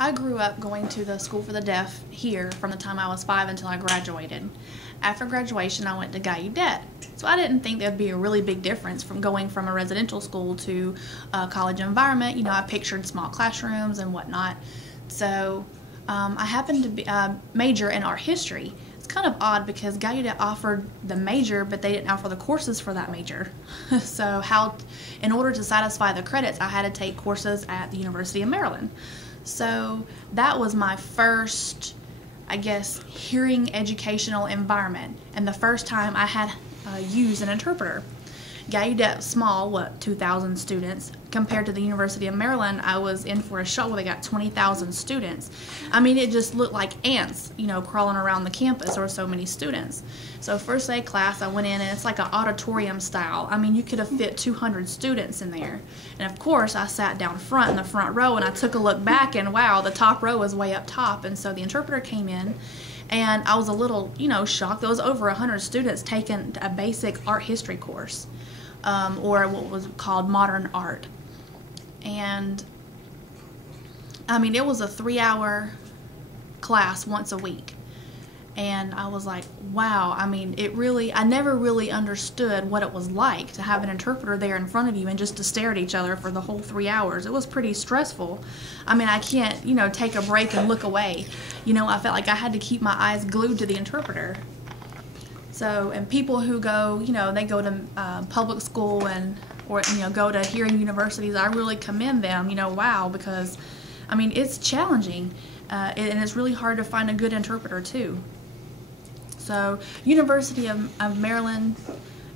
I grew up going to the School for the Deaf here from the time I was 5 until I graduated. After graduation, I went to Gallaudet. So I didn't think there'd be a really big difference from going from a residential school to a college environment. You know, I pictured small classrooms and whatnot. So I happened to be, major in art history. It's kind of odd because Gallaudet offered the major, but they didn't offer the courses for that major. So in order to satisfy the credits, I had to take courses at the University of Maryland. So that was my first, I guess, hearing educational environment, and the first time I had used an interpreter. Gallaudet small, 2,000 students, compared to the University of Maryland. I was in for a show where they got 20,000 students. I mean, it just looked like ants, you know, crawling around the campus. There were so many students. So first day class, I went in, and it's like an auditorium style. I mean, you could have fit 200 students in there. And of course, I sat down front in the front row, and I took a look back, and wow, the top row was way up top. And so the interpreter came in, and I was a little, you know, shocked. There was over 100 students taking a basic art history course. Or what was called modern art. And I mean, it was a 3-hour class once a week, and I was like, wow. I mean, I never really understood what it was like to have an interpreter there in front of you and just to stare at each other for the whole 3 hours. It was pretty stressful. I mean, I can't, you know, take a break and look away. You know, I felt like I had to keep my eyes glued to the interpreter. So, and people who go, you know, they go to public school or you know, go to hearing universities, I really commend them, you know, wow, because, I mean, it's challenging, and it's really hard to find a good interpreter, too. So, University of Maryland,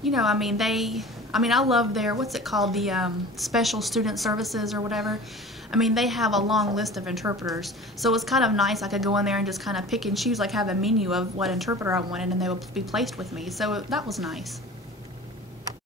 you know, I mean, I love their, what's it called, the special student services or whatever. I mean, they have a long list of interpreters, so it's kind of nice. I could go in there and just kind of pick and choose, like have a menu of what interpreter I wanted, and they would be placed with me, so that was nice.